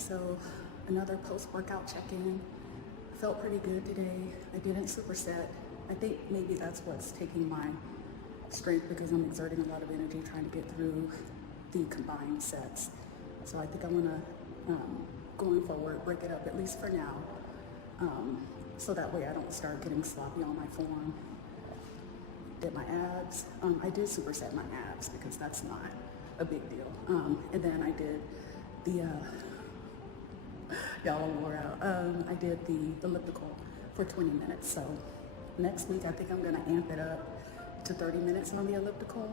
So another post-workout check-in. Felt pretty good today. I didn't superset. I think maybe that's what's taking my strength because I'm exerting a lot of energy trying to get through the combined sets. So I think I'm gonna, going forward, break it up at least for now. So that way I don't start getting sloppy on my form. Did my abs. I did superset my abs because that's not a big deal. And then I did the, y'all wore out. I did the elliptical for 20 minutes. So next week I think I'm gonna amp it up to 30 minutes on the elliptical.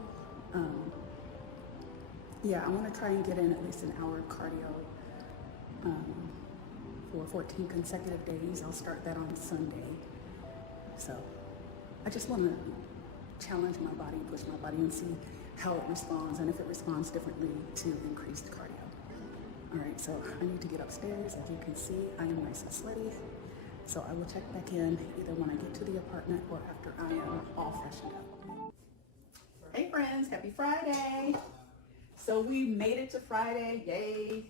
Yeah, I wanna try and get in at least an hour of cardio for 14 consecutive days. I'll start that on Sunday. So I just wanna challenge my body, push my body and see how it responds and if it responds differently to increased cardio. All right, so I need to get upstairs. As you can see, I am nice and sweaty. So I will check back in either when I get to the apartment or after I am all freshened up. Hey friends, happy Friday. So we made it to Friday, yay.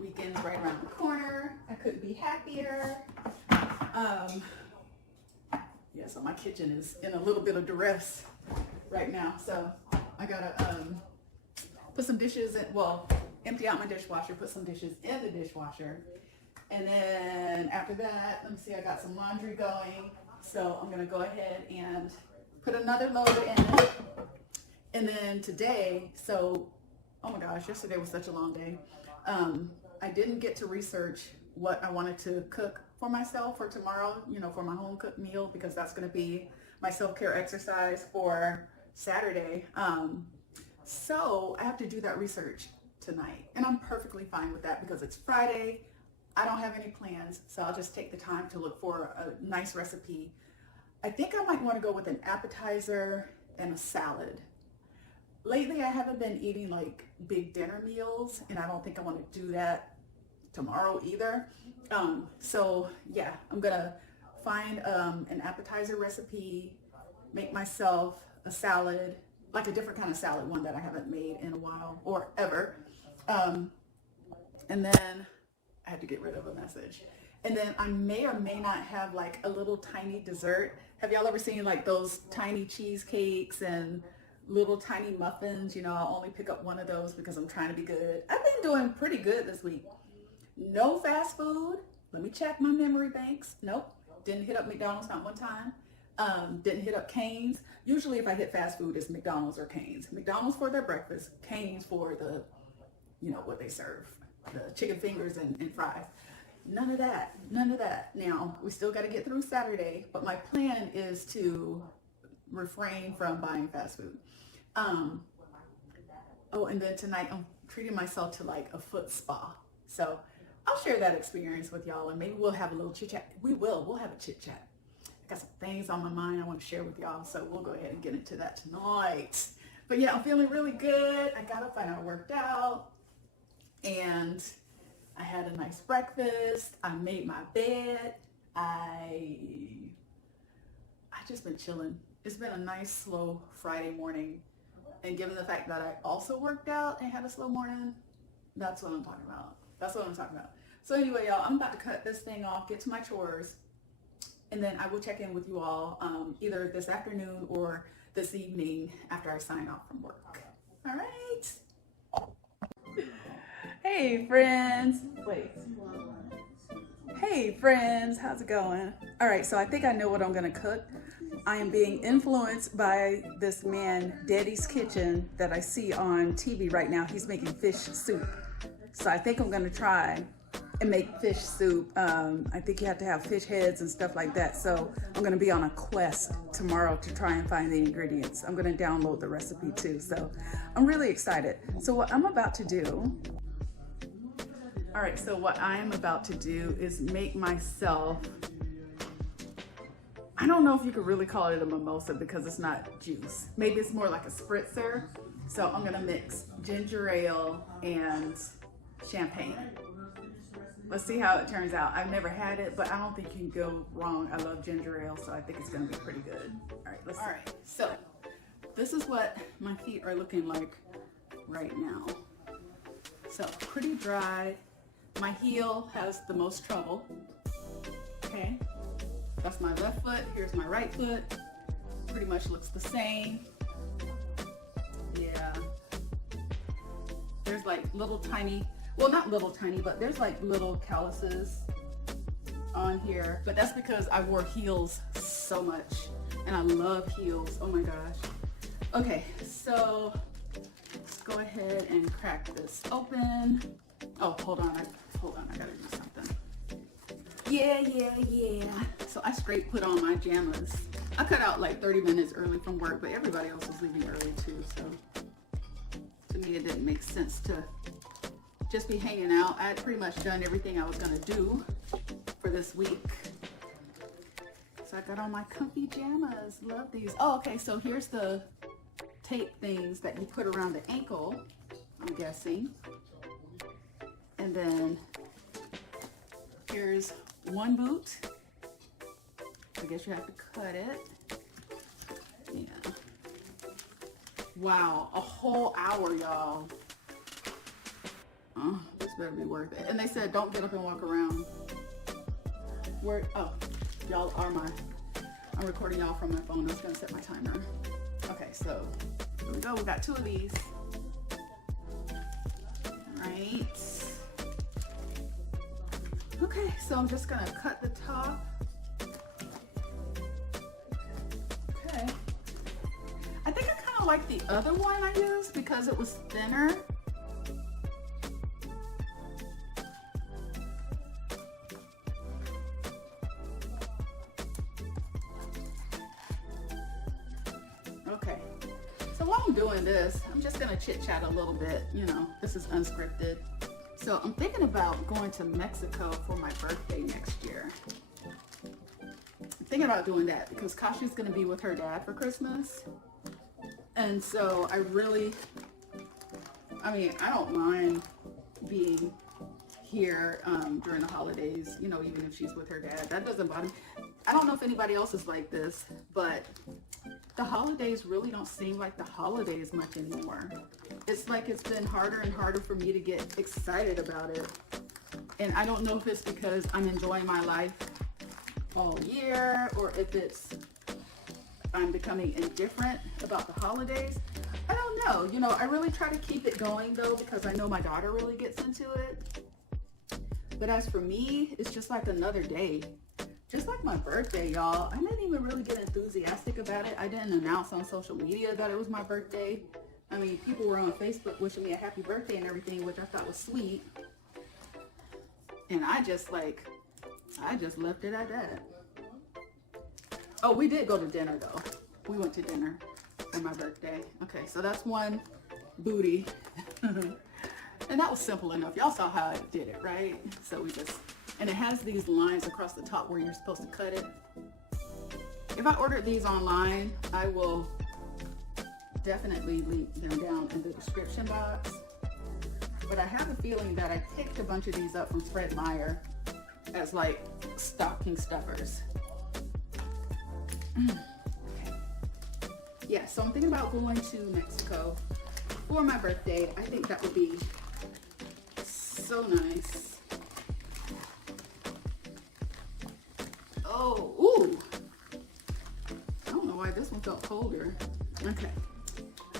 Weekend's right around the corner. I couldn't be happier. Yeah, so my kitchen is in a little bit of duress right now. So I gotta put some dishes in, well, empty out my dishwasher, put some dishes in the dishwasher. And then after that, let me see, I got some laundry going. So I'm gonna go ahead and put another load in. And then today, so, oh my gosh, yesterday was such a long day. I didn't get to research what I wanted to cook for myself for tomorrow, you know, for my home cooked meal, because that's gonna be my self-care exercise for Saturday. So I have to do that research tonight, and I'm perfectly fine with that because it's Friday. I don't have any plans, so I'll just take the time to look for a nice recipe. I think I might want to go with an appetizer and a salad. Lately, I haven't been eating like big dinner meals, and I don't think I want to do that tomorrow either. So yeah, I'm gonna find an appetizer recipe, make myself a salad, like a different kind of salad, one that I haven't made in a while or ever. And then I had to get rid of a message. And then I may or may not have like a little tiny dessert. Have y'all ever seen like those tiny cheesecakes and little tiny muffins? You know, I'll only pick up one of those because I'm trying to be good. I've been doing pretty good this week. No fast food. Let me check my memory banks. Nope. Didn't hit up McDonald's not one time. Didn't hit up Cane's. Usually if I hit fast food, it's McDonald's or Cane's. McDonald's for their breakfast, Cane's for the, you know, what they serve, the chicken fingers and fries. None of that, none of that. Now, we still got to get through Saturday, but my plan is to refrain from buying fast food. Oh, and then tonight I'm treating myself to like a foot spa. So I'll share that experience with y'all, and maybe we'll have a little chit chat. We'll have a chit chat. Got some things on my mind I want to share with y'all, so we'll go ahead and get into that tonight. But yeah, I'm feeling really good. I got up and I worked out, and I had a nice breakfast. I made my bed. I just been chilling. It's been a nice, slow Friday morning, and given the fact that I also worked out and had a slow morning, that's what I'm talking about. That's what I'm talking about. So anyway, y'all, I'm about to cut this thing off, get to my chores, and then I will check in with you all either this afternoon or this evening after I sign off from work. All right. Hey, friends. Wait. Hey, friends. How's it going? All right, so I think I know what I'm going to cook. I am being influenced by this man, Daddy's Kitchen, that I see on TV right now. He's making fish soup. So I think I'm going to try and make fish soup. I think you have to have fish heads and stuff like that. So I'm gonna be on a quest tomorrow to try and find the ingredients. I'm gonna download the recipe too. So I'm really excited. So what I'm about to do, all right, so what I am about to do is make myself, I don't know if you could really call it a mimosa because it's not juice. Maybe it's more like a spritzer. So I'm gonna mix ginger ale and champagne. Let's see how it turns out. I've never had it, but I don't think you can go wrong. I love ginger ale, so I think it's gonna be pretty good. All right, let's see. All right, so this is what my feet are looking like right now. So pretty dry. my heel has the most trouble. Okay, that's my left foot. Here's my right foot. Pretty much looks the same. Yeah. There's like little tiny, well, not little tiny, but there's like little calluses on here. But that's because I wore heels so much, and I love heels. Oh my gosh. Okay, so let's go ahead and crack this open. Oh, hold on, I gotta do something. Yeah. So I straight put on my pajamas. I cut out like 30 minutes early from work, but everybody else was leaving early too, so to me it didn't make sense to just be hanging out. I had pretty much done everything I was gonna do for this week. So I got on my comfy pajamas. Love these. Oh, okay, so here's the tape things that you put around the ankle, I'm guessing. And then here's one boot. I guess you have to cut it. Yeah. Wow, a whole hour, y'all. Oh, this better be worth it. And they said don't get up and walk around. Where? Oh, y'all are I'm recording y'all from my phone. I was gonna set my timer. Okay, so here we go. We got 2 of these. Right. Okay, so I'm just gonna cut the top. Okay. I think I kind of like the other one I used because it was thinner. Okay, so while I'm doing this, I'm just gonna chit chat a little bit. You know, this is unscripted. So I'm thinking about going to Mexico for my birthday next year. I'm thinking about doing that because Kashi's gonna be with her dad for Christmas. And so I don't mind being here during the holidays, you know, even if she's with her dad. That doesn't bother me. I don't know if anybody else is like this, but the holidays really don't seem like the holidays much anymore. It's like it's been harder and harder for me to get excited about it. And I don't know if it's because I'm enjoying my life all year or if I'm becoming indifferent about the holidays. I don't know. You know, I really try to keep it going though because I know my daughter really gets into it. But as for me, it's just like another day. Just like my birthday, y'all. I didn't even really get enthusiastic about it. I didn't announce on social media that it was my birthday. I mean, people were on Facebook wishing me a happy birthday and everything, which I thought was sweet. And I just left it at that. Oh, we did go to dinner though. We went to dinner for my birthday. Okay, so that's one booty. And that was simple enough. Y'all saw how I did it, right? So and it has these lines across the top where you're supposed to cut it. If I ordered these online, I will definitely link them down in the description box. But I have a feeling that I picked a bunch of these up from Fred Meyer as like stocking stuffers. Okay. Yeah, so I'm thinking about going to Mexico for my birthday. I think that would be so nice. Oh, ooh. I don't know why this one felt colder. Okay.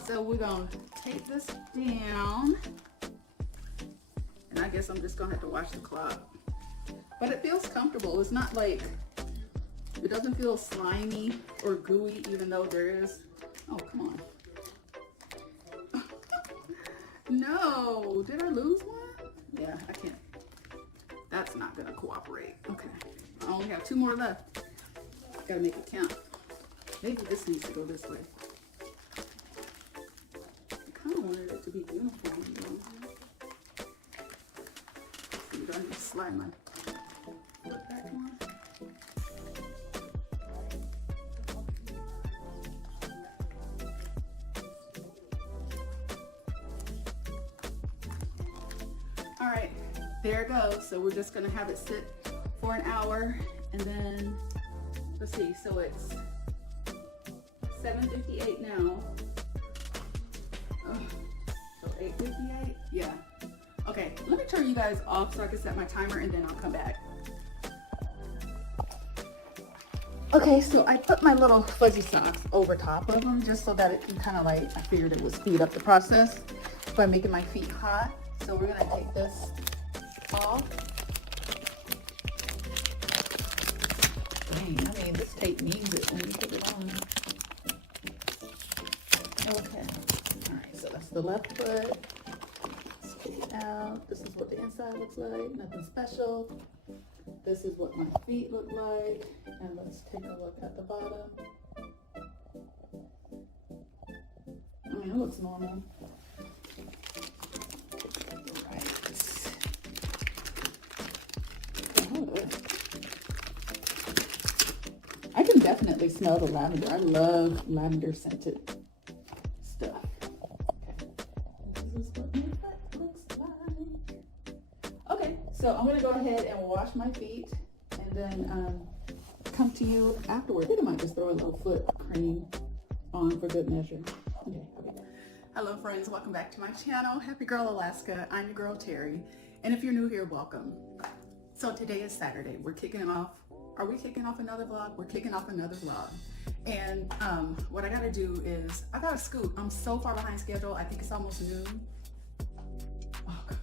So we're gonna take this down. And I guess I'm just gonna have to watch the clock. But it feels comfortable. It's not like, it doesn't feel slimy or gooey, even though there is. Oh, come on. No, did I lose one? Yeah, I can't. That's not gonna cooperate. Okay, I only have 2 more left. Gotta make it count. Maybe this needs to go this way. I kind of wanted it to be uniform, you know. So you don't need to slide my foot back on. All right, there it goes. So we're just gonna have it sit for an hour, and then let's see. So it's 7:58 now. Oh, so 8:58. Yeah. Okay. Okay, let me turn you guys off so I can set my timer and then I'll come back. Okay, so I put my little fuzzy socks over top of them just so that it can kind of like, I figured it would speed up the process by making my feet hot. So we're gonna take this off. Dang, I mean, this tape means it when you put it on. Okay, all right, so that's the left foot. Let's take it out. This is what the inside looks like, nothing special. This is what my feet look like, and let's take a look at the bottom. I mean, it looks normal. Right. Oh. I can definitely smell the lavender. I love lavender scented stuff. Okay. This is what my butt looks like. Okay, so I'm gonna go ahead and wash my feet and then come to you afterwards. I think I might just throw a little foot cream on for good measure. Okay, I'll be back. Hello friends, welcome back to my channel. Happy Girl Alaska. I'm your girl Terry. And if you're new here, welcome. So today is Saturday. We're kicking off. Are we kicking off another vlog? We're kicking off another vlog. And what I gotta do is, I gotta scoot. I'm so far behind schedule. I think it's almost noon. Oh gosh.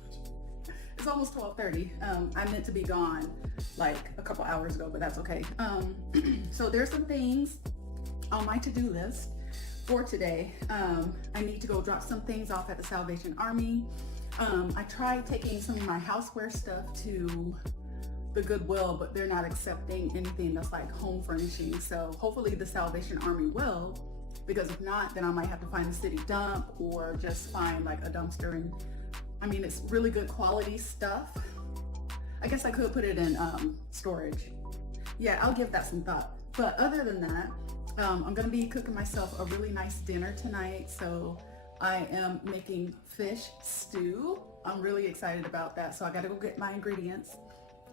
It's almost 12:30. I meant to be gone like a couple hours ago, but that's okay. So there's some things on my to-do list for today. I need to go drop some things off at the Salvation Army. I tried taking some of my houseware stuff to the Goodwill, but they're not accepting anything that's like home furnishing. So hopefully the Salvation Army will, because if not, then I might have to find a city dump or just find like a dumpster. And I mean, it's really good quality stuff. I guess I could put it in storage. Yeah, I'll give that some thought. But other than that, I'm gonna be cooking myself a really nice dinner tonight. So I am making fish stew. I'm really excited about that. So I gotta go get my ingredients.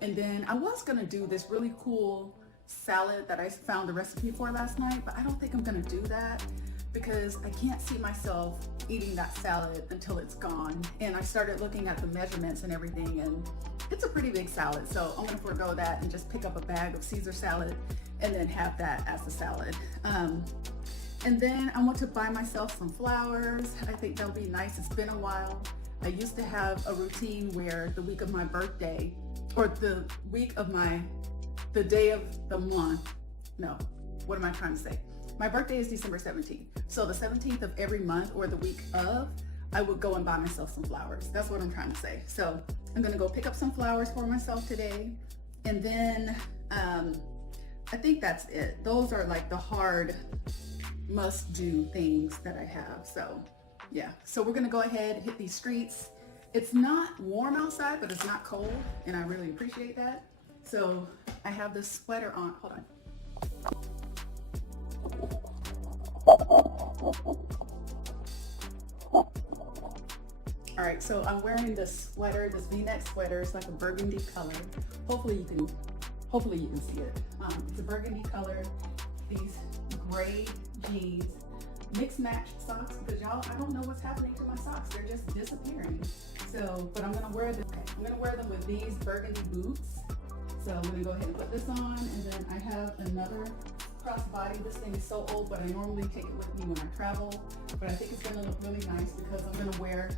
And then I was gonna do this really cool salad that I found the recipe for last night, but I don't think I'm gonna do that because I can't see myself eating that salad until it's gone. And I started looking at the measurements and everything, and it's a pretty big salad. So I'm gonna forego that and just pick up a bag of Caesar salad and then have that as the salad. And then I want to buy myself some flowers. I think that'll be nice. It's been a while. I used to have a routine where the week of my birthday, or the week of the day of the month, no, what am I trying to say? My birthday is December 17th. So the 17th of every month or the week of, I would go and buy myself some flowers. That's what I'm trying to say. So I'm gonna go pick up some flowers for myself today. And then I think that's it. Those are like the hard must-do things that I have. So yeah, so we're gonna go ahead, hit these streets. It's not warm outside, but it's not cold, and I really appreciate that. So I have this sweater on. Hold on. All right, so I'm wearing this sweater, this V-neck sweater. It's like a burgundy color. Hopefully you can see it. It's a burgundy color. These gray jeans, mixed match socks, because y'all, I don't know what's happening to my socks. They're just disappearing. So, but I'm gonna wear them. I'm gonna wear them with these burgundy boots. So I'm gonna go ahead and put this on, and then I have another crossbody. This thing is so old, but I normally take it with me when I travel. But I think it's gonna look really nice because I'm gonna wear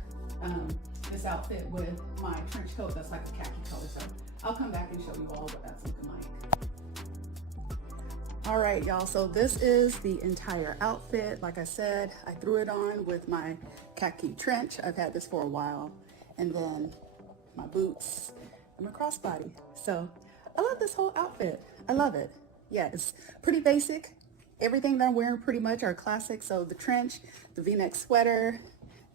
this outfit with my trench coat that's like a khaki color. So I'll come back and show you all what that's looking like. All right, y'all, so this is the entire outfit. Like I said, I threw it on with my khaki trench. I've had this for a while. And then my boots and my crossbody. So I love this whole outfit. I love it. Yeah, it's pretty basic. Everything that I'm wearing pretty much are classic. So the trench, the V-neck sweater,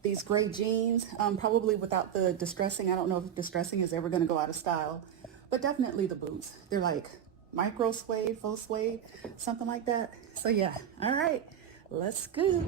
these gray jeans, probably without the distressing. I don't know if distressing is ever gonna go out of style, but definitely the boots. They're like micro suede, full suede, something like that. So yeah, all right, let's scoot.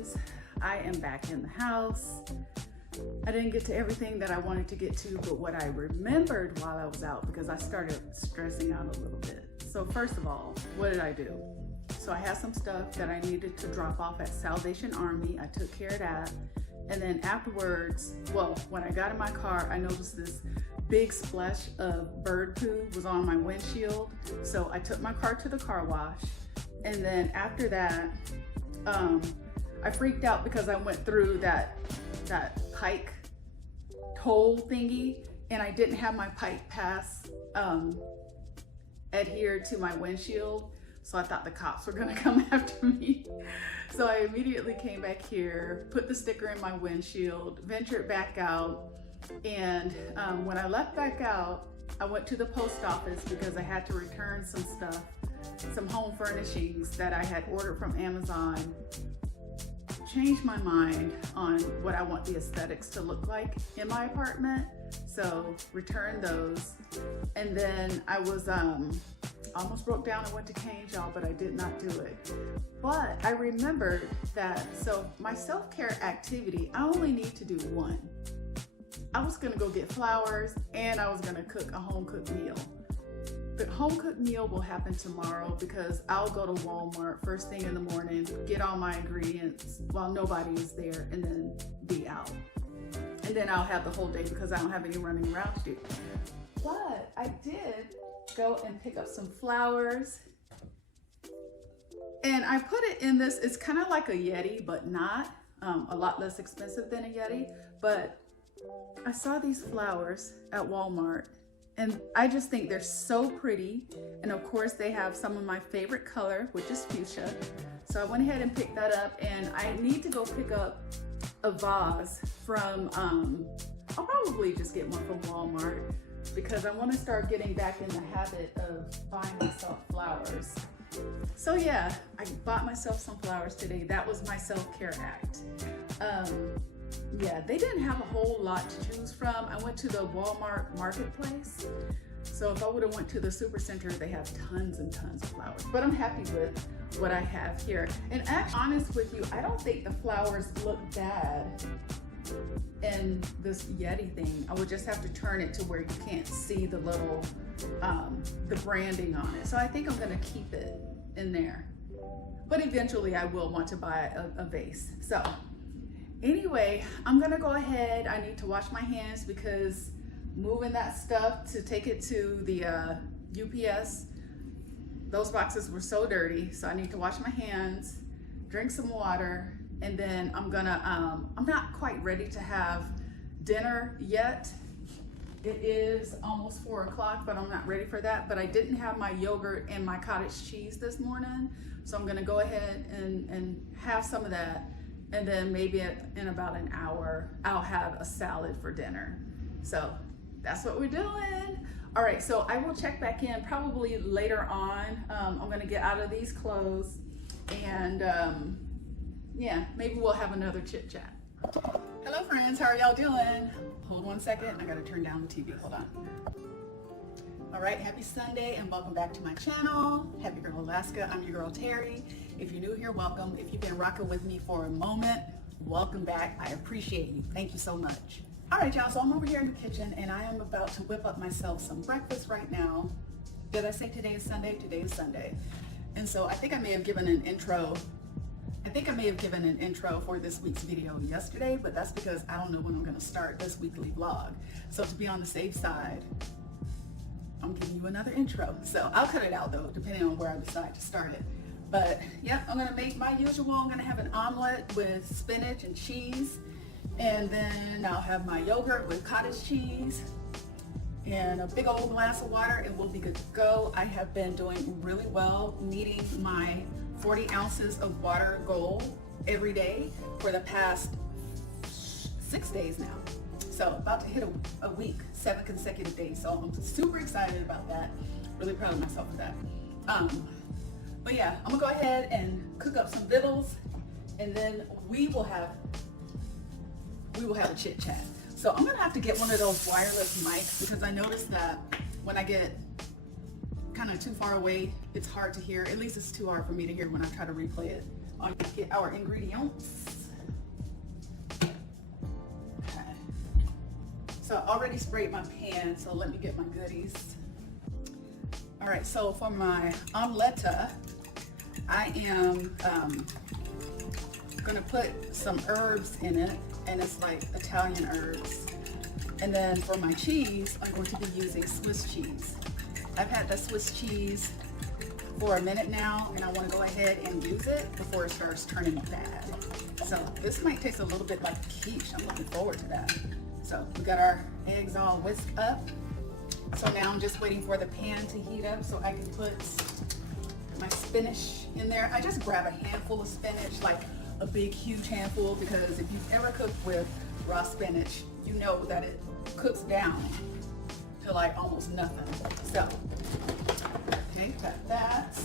friends, I am back in the house. I didn't get to everything that I wanted to get to, but what I remembered while I was out, because I started stressing out a little bit. So first of all, what did I do? So I had some stuff that I needed to drop off at Salvation Army. I took care of that. And then afterwards, well, when I got in my car, I noticed this big splash of bird poo was on my windshield. So I took my car to the car wash. And then after that, I freaked out because I went through that pike toll thingy, and I didn't have my pike pass adhered to my windshield. So I thought the cops were gonna come after me. So I immediately came back here, put the sticker in my windshield, ventured back out. And when I left back out, I went to the post office because I had to return some stuff, some home furnishings that I had ordered from Amazon. Changed my mind on what I want the aesthetics to look like in my apartment. So returned those. And then I was, almost broke down and went to Cane's, y'all, but I did not do it. But I remembered that, so my self-care activity, I only need to do one. I was gonna go get flowers and I was gonna cook a home-cooked meal. The home-cooked meal will happen tomorrow because I'll go to Walmart first thing in the morning, get all my ingredients while nobody is there, and then be out. And then I'll have the whole day because I don't have any running around to do. But I did go and pick up some flowers, and I put it in this, it's kind of like a Yeti, but not, a lot less expensive than a Yeti. But I saw these flowers at Walmart, and I just think they're so pretty. And of course they have some of my favorite color, which is fuchsia. So I went ahead and picked that up, and I need to go pick up a vase from, I'll probably just get one from Walmart, because I want to start getting back in the habit of buying myself flowers. So yeah, I bought myself some flowers today. That was my self-care act. Yeah, they didn't have a whole lot to choose from. I went to the Walmart marketplace. So if I would have went to the super center, they have tons and tons of flowers. But I'm happy with what I have here. And actually, honest with you, I don't think the flowers look bad in this Yeti thing. I would just have to turn it to where you can't see the little, the branding on it. So I think I'm gonna keep it in there. But eventually I will want to buy a vase. So anyway, I'm gonna go ahead. I need to wash my hands because moving that stuff to take it to the UPS, those boxes were so dirty. So I need to wash my hands, drink some water, and then I'm gonna, I'm not quite ready to have dinner yet. It is almost 4 o'clock, but I'm not ready for that. But I didn't have my yogurt and my cottage cheese this morning. So I'm gonna go ahead and have some of that. And then maybe in about an hour, I'll have a salad for dinner. So that's what we're doing. All right, so I will check back in probably later on. I'm gonna get out of these clothes, and yeah, maybe we'll have another chit chat. Hello friends, how are y'all doing? Hold 1 second, I gotta turn down the TV, hold on. All right, happy Sunday and welcome back to my channel. Happy Girl Alaska, I'm your girl Terry. If you're new here, welcome. If you've been rocking with me for a moment, welcome back. I appreciate you, thank you so much. All right, y'all, so I'm over here in the kitchen and I am about to whip up myself some breakfast right now. Did I say today is Sunday? Today is Sunday. And so I think I may have given an intro. For this week's video yesterday, but that's because I don't know when I'm gonna start this weekly vlog. So to be on the safe side, I'm giving you another intro. So I'll cut it out though, depending on where I decide to start it. But yeah, I'm gonna make my usual. I'm gonna have an omelet with spinach and cheese. And then I'll have my yogurt with cottage cheese and a big old glass of water, and we'll be good to go. I have been doing really well meeting my 40 ounces of water goal every day for the past 6 days now. So about to hit a week, 7 consecutive days. So I'm super excited about that. Really proud of myself for that. But yeah, I'm gonna go ahead and cook up some vittles, and then we will have a chit chat. So I'm gonna have to get one of those wireless mics because I noticed that when I get kind of too far away, it's hard to hear. At least it's too hard for me to hear when I try to replay it I'll get our ingredients. Okay. So I already sprayed my pan, so let me get my goodies. All right, so for my omeletta, I am gonna put some herbs in it, and it's like Italian herbs. And then for my cheese, I'm going to be using Swiss cheese. I've had the Swiss cheese for a minute now, and I want to go ahead and use it before it starts turning bad. So this might taste a little bit like quiche. I'm looking forward to that. So we got our eggs all whisked up. So now I'm just waiting for the pan to heat up so I can put my spinach in there. I just grab a handful of spinach, like a big huge handful, because if you've ever cooked with raw spinach, you know that it cooks down to like almost nothing. So, okay, got that.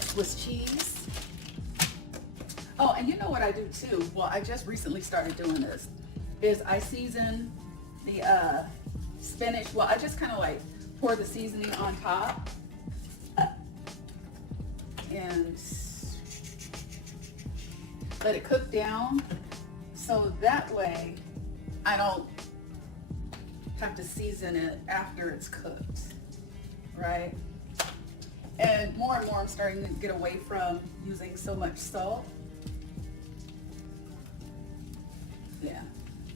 Swiss cheese. Oh, and you know what I do too? Well, I just recently started doing this, is I season the spinach. Well, I just kind of like pour the seasoning on top and let it cook down, so that way I don't have to season it after it's cooked, right? And more I'm starting to get away from using so much salt. Yeah,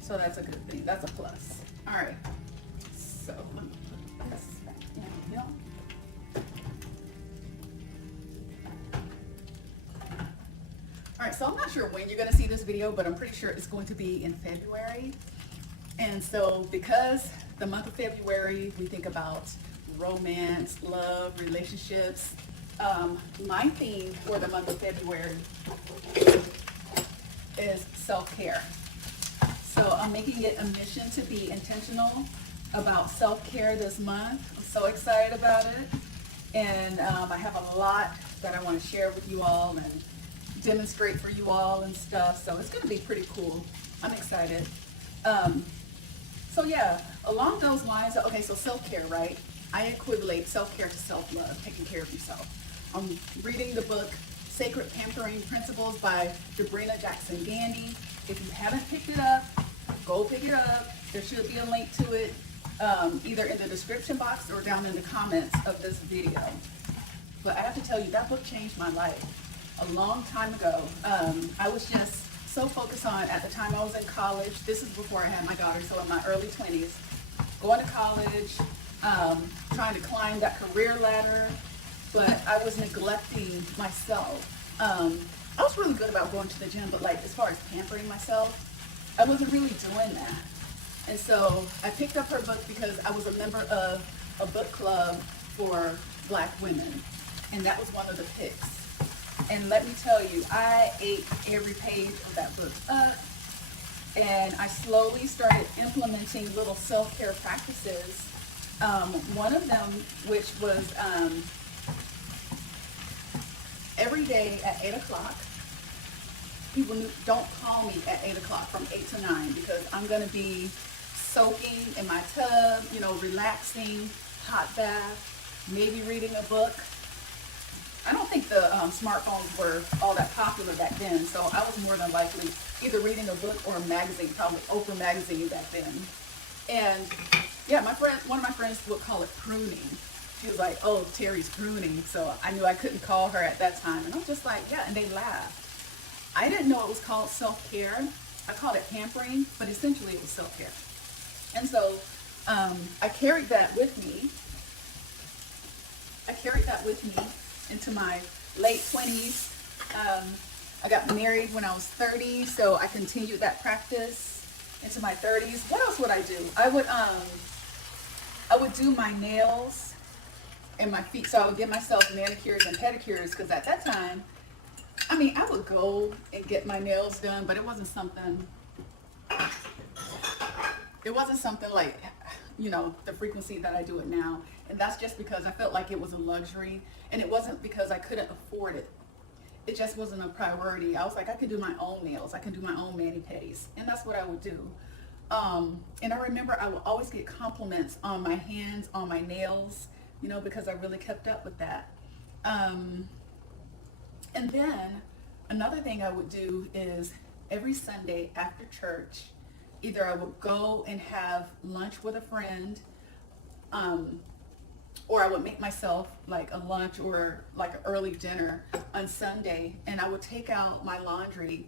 so that's a good thing. That's a plus. All right, so let me put this back in here. All right, so I'm not sure when you're gonna see this video, but I'm pretty sure it's going to be in February. And so because the month of February, we think about romance, love, relationships. My theme for the month of February is self-care. So I'm making it a mission to be intentional about self-care this month. I'm so excited about it. And I have a lot that I want to share with you all and demonstrate for you all and stuff. So it's going to be pretty cool. I'm excited. So yeah, along those lines, okay, so self-care, right? I equivalent self-care to self-love, taking care of yourself. I'm reading the book Sacred Pampering Principles by Sabrina Jackson Gandy. If you haven't picked it up, go pick it up. There should be a link to it either in the description box or down in the comments of this video. But I have to tell you, that book changed my life a long time ago. I was just so focused on, at the time I was in college, this is before I had my daughter, so in my early 20s, going to college, trying to climb that career ladder, but I was neglecting myself. I was really good about going to the gym, but like as far as pampering myself, I wasn't really doing that. And so I picked up her book because I was a member of a book club for Black women, and that was one of the picks. And let me tell you, I ate every page of that book up, and I slowly started implementing little self-care practices. One of them, which was every day at 8 o'clock, people don't call me at 8 o'clock from 8 to 9 because I'm going to be soaking in my tub, you know, relaxing, hot bath, maybe reading a book. I don't think the smartphones were all that popular back then, so I was more than likely either reading a book or a magazine, probably Oprah magazine back then. And yeah, one of my friends would call it pruning. She was like, "Oh, Terry's pruning," so I knew I couldn't call her at that time, and I was just like, "Yeah," and they laughed. I didn't know it was called self-care. I called it pampering, but essentially it was self-care. And so I carried that with me. Into my late 20s. I got married when I was 30, so I continued that practice into my 30s. What else would I do? I would do my nails and my feet. So I would give myself manicures and pedicures because at that time, I mean, I would go and get my nails done, but it wasn't something like, you know, the frequency that I do it now. And that's just because I felt like it was a luxury, and it wasn't because I couldn't afford it. It just wasn't a priority. I was like, I could do my own nails. I can do my own mani-pedis. And that's what I would do. And I remember I would always get compliments on my hands, on my nails, you know, because I really kept up with that. And then another thing I would do is every Sunday after church, either I would go and have lunch with a friend, or I would make myself like a lunch or like an early dinner on Sunday, and I would take out my laundry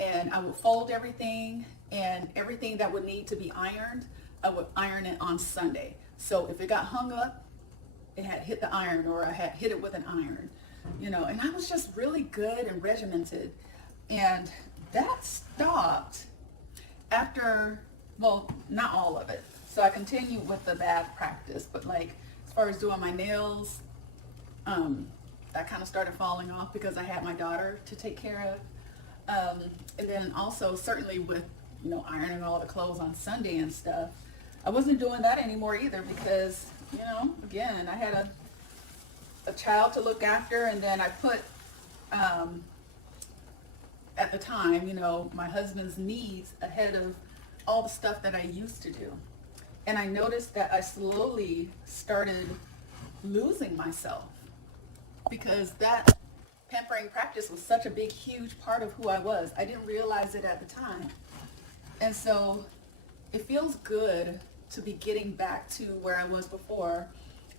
and I would fold everything, and everything that would need to be ironed, I would iron it on Sunday. So if it got hung up, it had hit the iron, or I had hit it with an iron, you know, and I was just really good and regimented. And that stopped after, well, not all of it. So I continued with the bad practice, but like as far as doing my nails, that kind of started falling off because I had my daughter to take care of. And then also certainly with, you know, ironing all the clothes on Sunday and stuff, I wasn't doing that anymore either because, you know, again, I had a child to look after, and then I put, at the time, you know, my husband's needs ahead of all the stuff that I used to do. And I noticed that I slowly started losing myself because that pampering practice was such a big, huge part of who I was. I didn't realize it at the time. And so it feels good to be getting back to where I was before.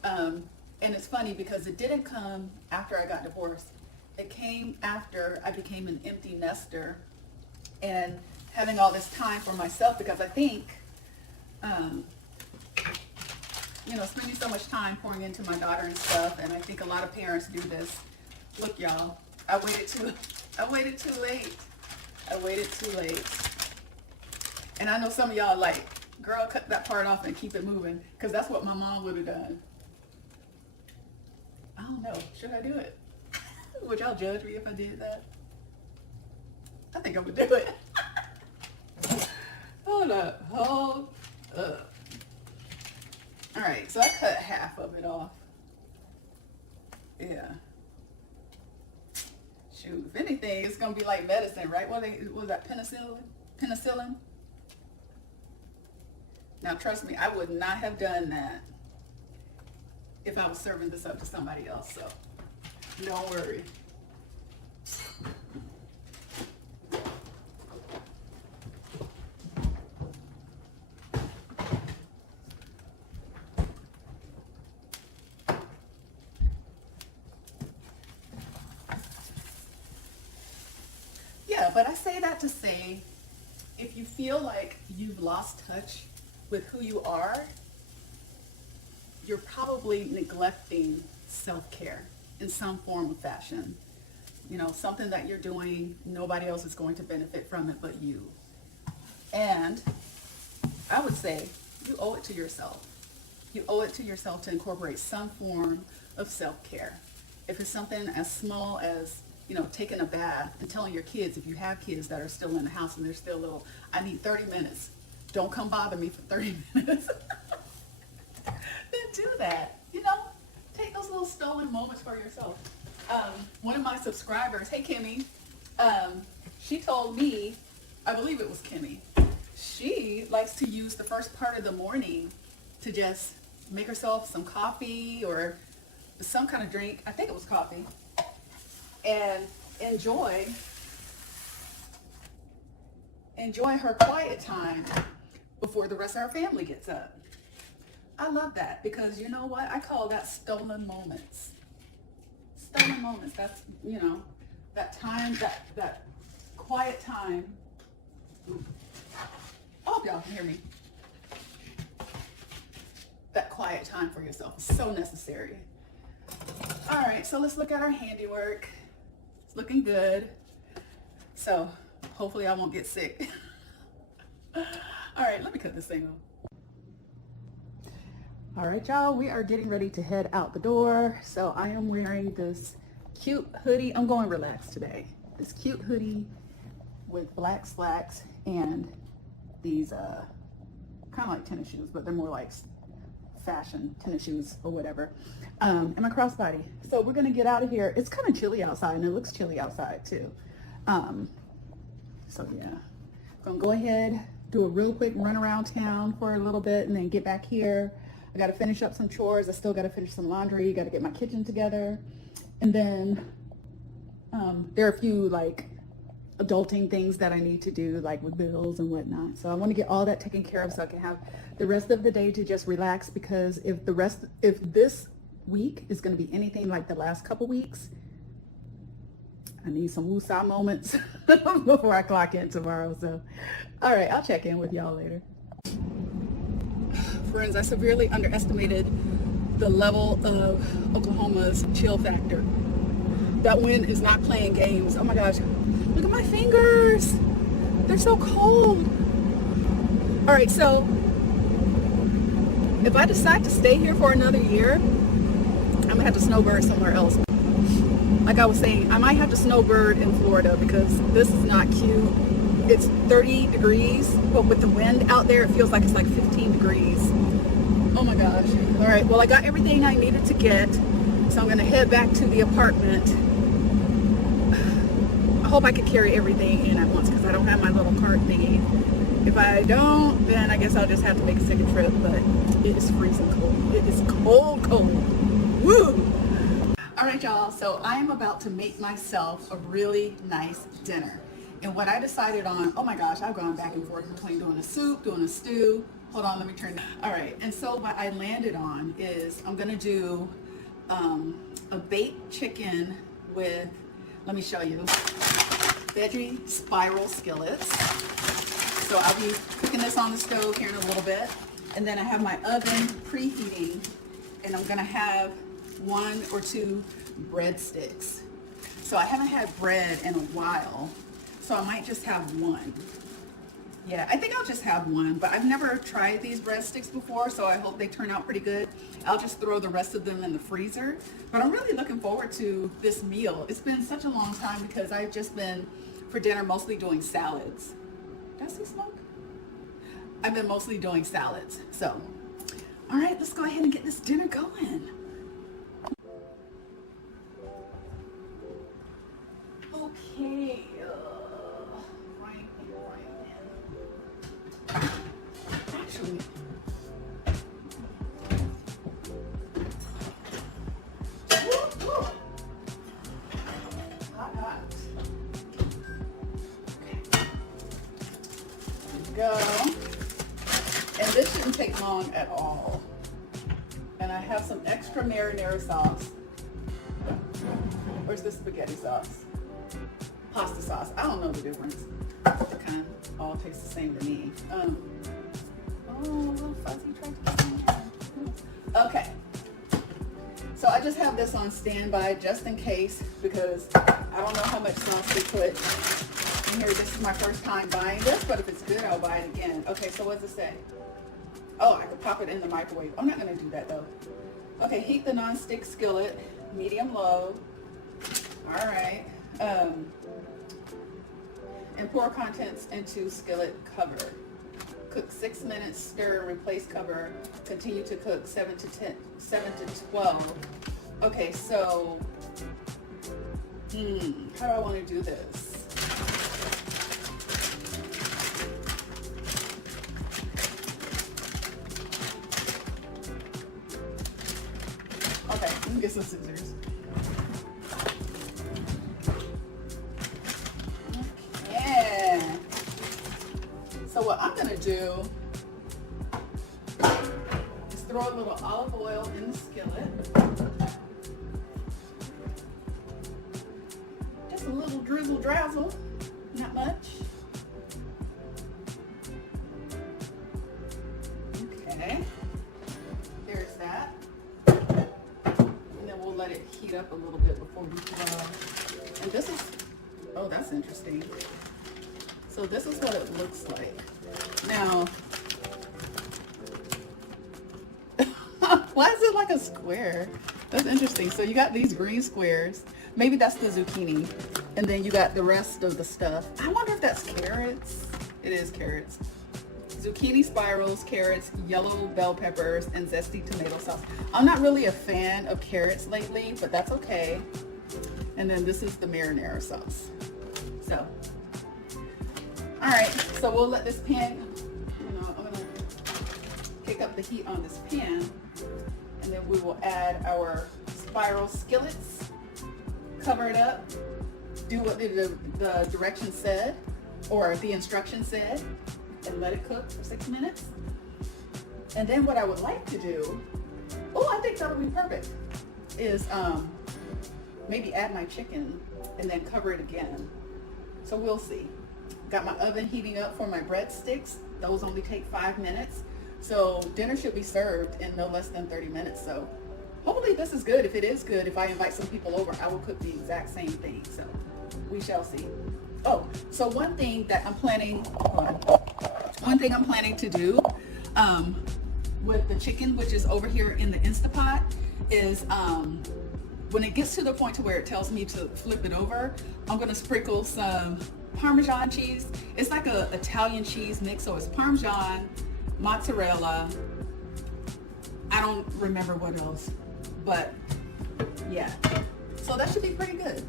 And it's funny because it didn't come after I got divorced. It came after I became an empty nester and having all this time for myself, because I think, you know, spending so much time pouring into my daughter and stuff, and I think a lot of parents do this. Look, y'all, I waited too late. I waited too late. And I know some of y'all like, girl, cut that part off and keep it moving, because that's what my mom would have done. I don't know. Should I do it? Would y'all judge me if I did that? I think I would do it. Hold up. Hold up. All right, so I cut half of it off. Yeah. Shoot, if anything, it's gonna be like medicine, right? What was that, penicillin? Penicillin? Now, trust me, I would not have done that if I was serving this up to somebody else, so don't worry. Yeah, but I say that to say, if you feel like you've lost touch with who you are, you're probably neglecting self-care in some form or fashion. You know, something that you're doing, nobody else is going to benefit from it but you. And I would say you owe it to yourself. You owe it to yourself to incorporate some form of self-care. If it's something as small as, you know, taking a bath and telling your kids, if you have kids that are still in the house and they're still little, I need 30 minutes. Don't come bother me for 30 minutes. Then do that. You know, take those little stolen moments for yourself. One of my subscribers, hey Kimmy, she told me, I believe it was Kimmy, she likes to use the first part of the morning to just make herself some coffee or some kind of drink, I think it was coffee, and enjoy her quiet time before the rest of her family gets up. I love that because you know what? I call that stolen moments. Stolen moments. That's, you know, that time, that quiet time. I hope y'all can hear me. That quiet time for yourself is so necessary. All right, so let's look at our handiwork. It's looking good. So hopefully I won't get sick. All right, let me cut this thing off. All right, y'all, we are getting ready to head out the door. So I am wearing this cute hoodie. I'm going relaxed today. This cute hoodie with black slacks and these kind of like tennis shoes, but they're more like fashion tennis shoes or whatever. And my crossbody. So we're gonna get out of here. It's kind of chilly outside, and it looks chilly outside too. So yeah, I'm gonna go ahead, do a real quick run around town for a little bit, and then get back here. I gotta finish up some chores. I still gotta finish some laundry. Gotta get my kitchen together, and then There are a few like adulting things that I need to do, like with bills and whatnot. So I want to get all that taken care of so I can have the rest of the day to just relax, because if this week is going to be anything like the last couple weeks, I need some woosah moments before I clock in tomorrow. So, all right, I'll check in with y'all later. Friends, I severely underestimated the level of Oklahoma's chill factor. That wind is not playing games. Oh my gosh, look at my fingers. They're so cold. All right, so if I decide to stay here for another year, I'm gonna have to snowbird somewhere else. Like I was saying, I might have to snowbird in Florida because this is not cute. It's 30 degrees, but with the wind out there, it feels like it's like 15 degrees. Oh my gosh. All right, well, I got everything I needed to get, so I'm gonna head back to the apartment. I hope I can carry everything in at once because I don't have my little cart thingy. If I don't, then I guess I'll just have to make a second trip, but it is freezing cold. It is cold, cold. Woo! All right, y'all, so I am about to make myself a really nice dinner. And what I decided on, oh my gosh, I've gone back and forth between doing a soup, doing a stew. Hold on, let me turn. All right, and so what I landed on is I'm gonna do a baked chicken with, let me show you, veggie spiral skillets. So I'll be cooking this on the stove here in a little bit. And then I have my oven preheating, and I'm gonna have 1 or 2 breadsticks. So I haven't had bread in a while, so I might just have 1. Yeah, I think I'll just have 1, but I've never tried these breadsticks before, so I hope they turn out pretty good. I'll just throw the rest of them in the freezer. But I'm really looking forward to this meal. It's been such a long time because I've just been, for dinner, mostly doing salads. Did I see smoke? I've been mostly doing salads. So, all right, let's go ahead and get this dinner going. Okay. Actually, hot. Okay. Here we go. And this shouldn't take long at all. And I have some extra marinara sauce. Where's the spaghetti sauce? Pasta sauce. I don't know the difference. They kind of all taste the same to me. Oh, a little fuzzy tried to get in. Okay. So I just have this on standby just in case, because I don't know how much sauce they put in here. This is my first time buying this, but if it's good, I'll buy it again. Okay, so what does it say? Oh, I could pop it in the microwave. I'm not gonna do that though. Okay, heat the non-stick skillet, medium low. All right. And pour contents into skillet cover. Cook 6 minutes, stir, replace cover. Continue to cook 7 to 12. Okay, so, how do I want to do this? Okay, let me get some scissors. So what I'm gonna do is throw a little olive oil in the skillet. Just a little drizzle drazzle, not much. Okay, there's that. And then we'll let it heat up a little bit before we throw. And this is, oh, that's interesting. So this is what it looks like. Now, why is it like a square? That's interesting. So you got these green squares. Maybe that's the zucchini. And then you got the rest of the stuff. I wonder if that's carrots. It is carrots. Zucchini spirals, carrots, yellow bell peppers, and zesty tomato sauce. I'm not really a fan of carrots lately, but that's okay. And then this is the marinara sauce. So, all right, so we'll let this pan, I'm gonna kick up the heat on this pan, and then we will add our spiral skillets, cover it up, do what the directions said, or the instructions said, and let it cook for 6 minutes. And then what I would like to do, I think that would be perfect, is maybe add my chicken and then cover it again. So we'll see. Got my oven heating up for my breadsticks. Those only take 5 minutes. So dinner should be served in no less than 30 minutes. So hopefully this is good. If it is good, if I invite some people over, I will cook the exact same thing. So we shall see. Oh, so one thing I'm planning to do with the chicken, which is over here in the Instapot, is when it gets to the point to where it tells me to flip it over, I'm gonna sprinkle some Parmesan cheese. It's like a Italian cheese mix, so it's Parmesan, mozzarella, I don't remember what else, but yeah. So that should be pretty good.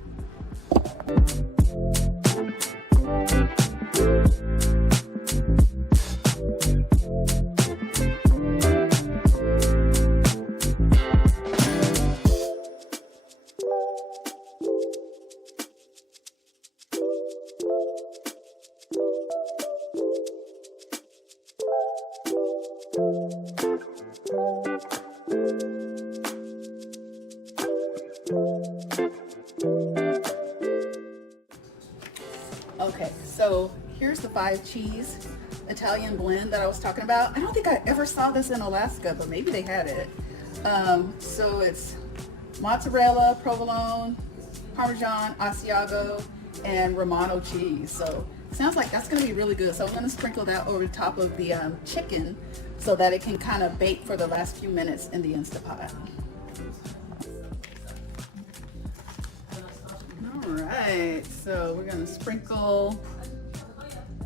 Okay, so here's the 5-cheese Italian blend that I was talking about. I don't think I ever saw this in Alaska, but maybe they had it. So it's mozzarella, provolone, Parmesan, Asiago, and Romano cheese. So it sounds like that's gonna be really good. So I'm gonna sprinkle that over the top of the chicken so that it can kind of bake for the last few minutes in the Instapot. Alright, so we're gonna sprinkle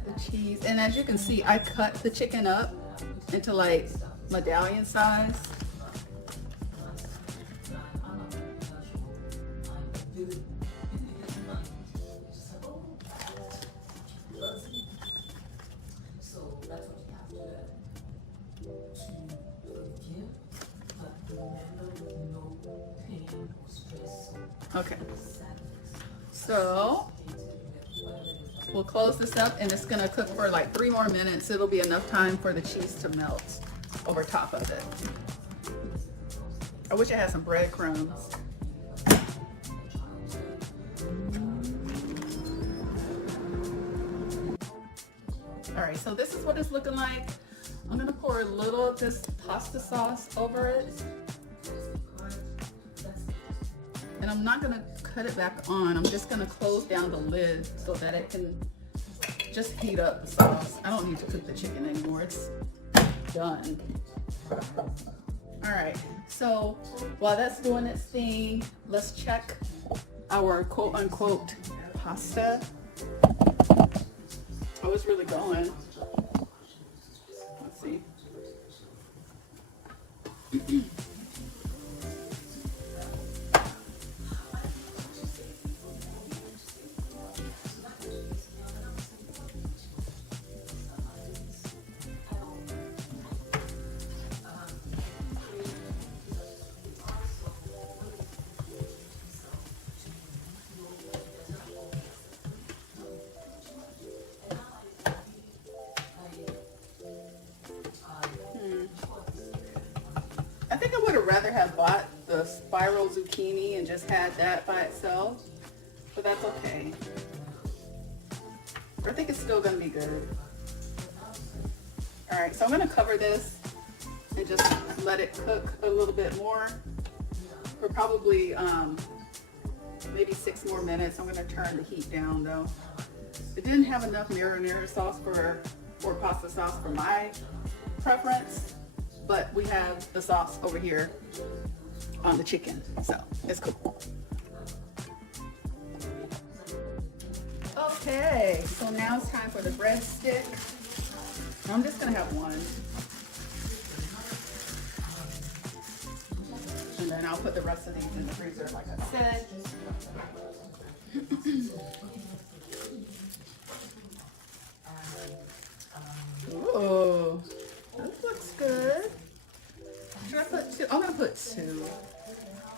the cheese, and as you can see, I cut the chicken up into like medallion size. Okay, so we'll close this up and it's gonna cook for like 3 more minutes. It'll be enough time for the cheese to melt over top of it. I wish I had some breadcrumbs. All right, so this is what it's looking like. I'm gonna pour a little of this pasta sauce over it. And I'm not gonna cut it back on. I'm just gonna close down the lid so that it can just heat up the sauce. I don't need to cook the chicken anymore. It's done. All right, so while that's doing its thing, let's check our quote unquote pasta. Oh, it's really going. Let's see. I think I would have rather have bought the spiral zucchini and just had that by itself, but that's okay. I think it's still gonna be good. All right, so I'm gonna cover this and just let it cook a little bit more for probably maybe 6 more minutes. I'm gonna turn the heat down though. It didn't have enough marinara sauce or pasta sauce for my preference, but we have the sauce over here on the chicken, so it's cool. Okay, so now it's time for the breadstick. I'm just gonna have one. And then I'll put the rest of these in the freezer, like I said. Ooh, that looks good. Should I put 2? I'm gonna put 2.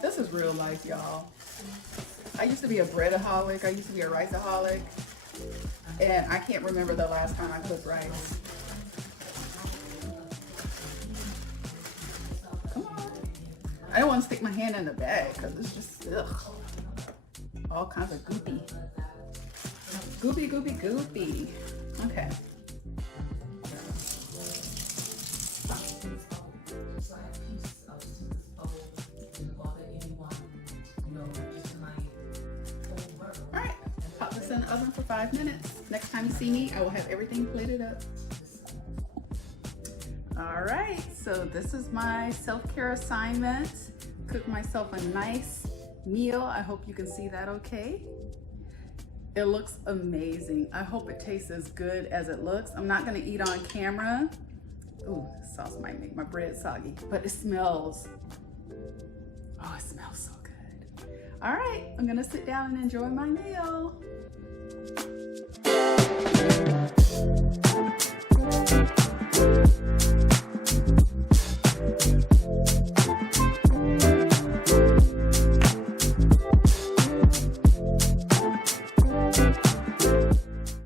This is real life, y'all. I used to be a breadaholic. I used to be a riceaholic. And I can't remember the last time I cooked rice. Come on. I don't want to stick my hand in the bag because it's just, ugh. All kinds of goopy. Goopy, goopy, goopy. Okay. Alright, pop this in the oven for 5 minutes. Next time you see me, I will have everything plated up. Alright, so this is my self-care assignment. Cook myself a nice meal. I hope you can see that okay. It looks amazing. I hope it tastes as good as it looks. I'm not gonna eat on camera. Ooh, sauce might make my bread soggy, but it smells. Oh, it smells so good. All right, I'm gonna sit down and enjoy my meal.